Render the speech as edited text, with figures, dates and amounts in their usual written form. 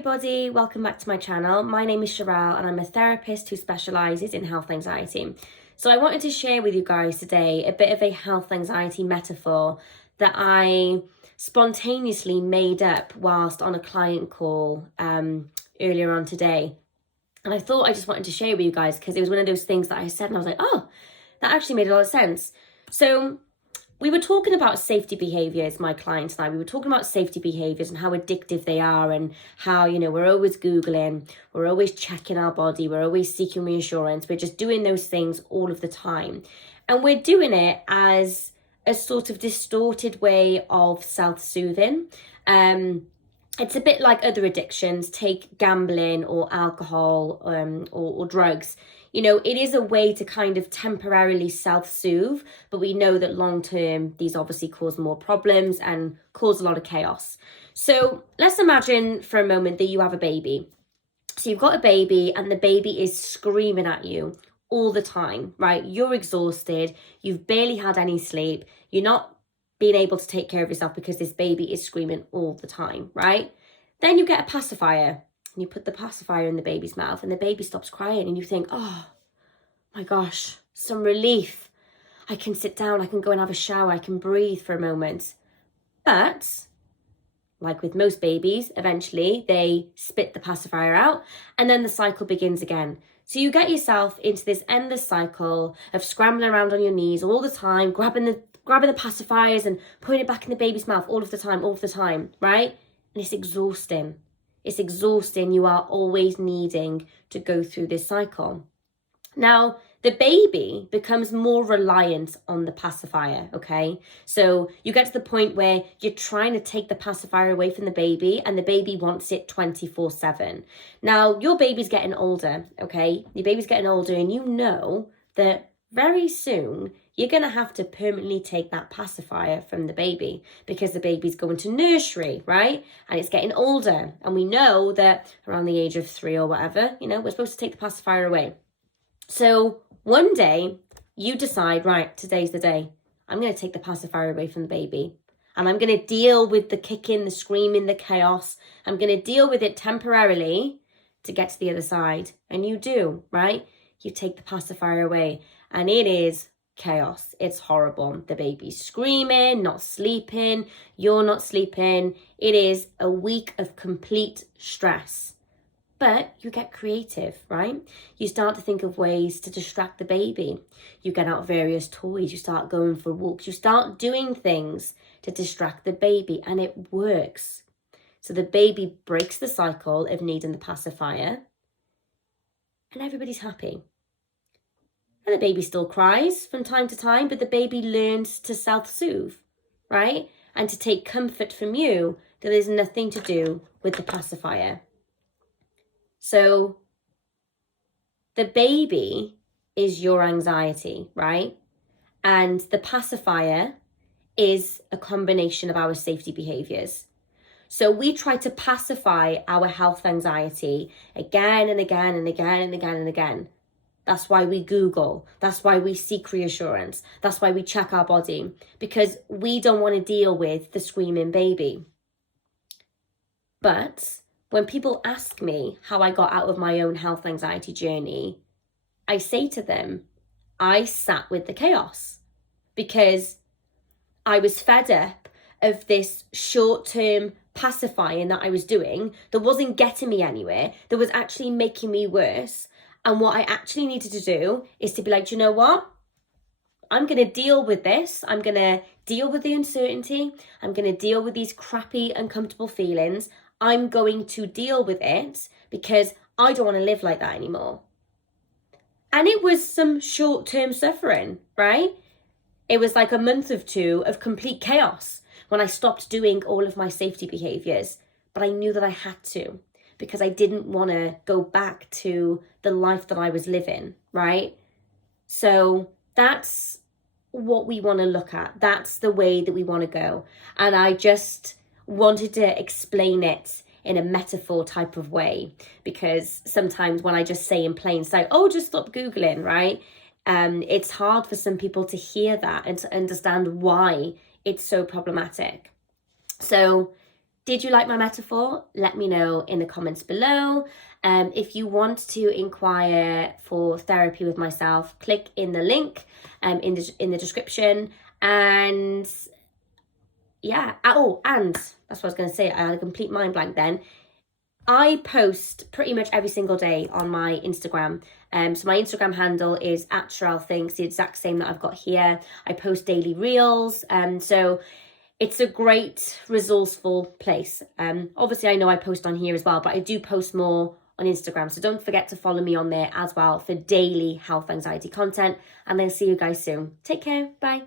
everybody, welcome back to my channel. My name is Sherelle and I'm a therapist who specialises in health anxiety. So I wanted to share with you guys today a bit of a health anxiety metaphor that I spontaneously made up whilst on a client call earlier on today. And I thought I just wanted to share with you guys because it was one of those things that I said and I was like, oh, that actually made a lot of sense. So we were talking about safety behaviours, my clients and I. We were talking about safety behaviours and how addictive they are and how, we're always Googling, we're always checking our body, we're always seeking reassurance. We're just doing those things all of the time. And we're doing it as a sort of distorted way of self-soothing. It's a bit like other addictions, take gambling or alcohol or drugs. It is a way to kind of temporarily self-soothe, but we know that long-term, these obviously cause more problems and cause a lot of chaos. So let's imagine for a moment that you have a baby. So you've got a baby and the baby is screaming at you all the time, right? You're exhausted, you've barely had any sleep, you're not being able to take care of yourself because this baby is screaming all the time, right? Then you get a pacifier. And you put the pacifier in the baby's mouth and the baby stops crying and you think, oh my gosh, some relief. I can sit down, I can go and have a shower, I can breathe for a moment. But like with most babies, eventually they spit the pacifier out and then the cycle begins again. So you get yourself into this endless cycle of scrambling around on your knees all the time, grabbing the pacifiers and putting it back in the baby's mouth all of the time, right? And it's exhausting. It's exhausting. You are always needing to go through this cycle. Now, the baby becomes more reliant on the pacifier, okay? So you get to the point where you're trying to take the pacifier away from the baby and the baby wants it 24/7. Now, your baby's getting older, okay? Your baby's getting older and you know that very soon you're going to have to permanently take that pacifier from the baby because the baby's going to nursery, right? And it's getting older. And we know that around the age of 3 or whatever, we're supposed to take the pacifier away. So one day you decide, right, today's the day. I'm going to take the pacifier away from the baby. And I'm going to deal with the kicking, the screaming, the chaos. I'm going to deal with it temporarily to get to the other side. And you do, right? You take the pacifier away and it is chaos. It's horrible. The baby's screaming, not sleeping, you're not sleeping. It is a week of complete stress. But you get creative, right? You start to think of ways to distract the baby. You get out various toys, you start going for walks, you start doing things to distract the baby and it works. So the baby breaks the cycle of needing the pacifier and everybody's happy. And the baby still cries from time to time, but the baby learns to self-soothe, right? And to take comfort from you that there's nothing to do with the pacifier. So the baby is your anxiety, right? And the pacifier is a combination of our safety behaviours. So we try to pacify our health anxiety again and again and again and again and again. That's why we Google. That's why we seek reassurance. That's why we check our body, because we don't want to deal with the screaming baby. But when people ask me how I got out of my own health anxiety journey, I say to them, I sat with the chaos because I was fed up of this short-term pacifying that I was doing that wasn't getting me anywhere, that was actually making me worse. And what I actually needed to do is to be like, you know what? I'm going to deal with this. I'm going to deal with the uncertainty. I'm going to deal with these crappy, uncomfortable feelings. I'm going to deal with it because I don't want to live like that anymore. And it was some short-term suffering, right? It was like a month or 2 of complete chaos when I stopped doing all of my safety behaviours. But I knew that I had to, because I didn't want to go back to the life that I was living, right? So that's what we want to look at. That's the way that we want to go. And I just wanted to explain it in a metaphor type of way, because sometimes when I just say in plain sight, oh, just stop Googling, right? It's hard for some people to hear that and to understand why it's so problematic. So Did you like my metaphor? Let me know in the comments below. If you want to inquire for therapy with myself, click in the link in the description. And yeah, oh, and that's what I was going to say. I had a complete mind blank then. I post pretty much every single day on my Instagram. So my Instagram handle is @SherelleThinks, the exact same that I've got here. I post daily reels. So it's a great resourceful place. Obviously, I know I post on here as well, but I do post more on Instagram. So don't forget to follow me on there as well for daily health anxiety content. And then see you guys soon. Take care. Bye.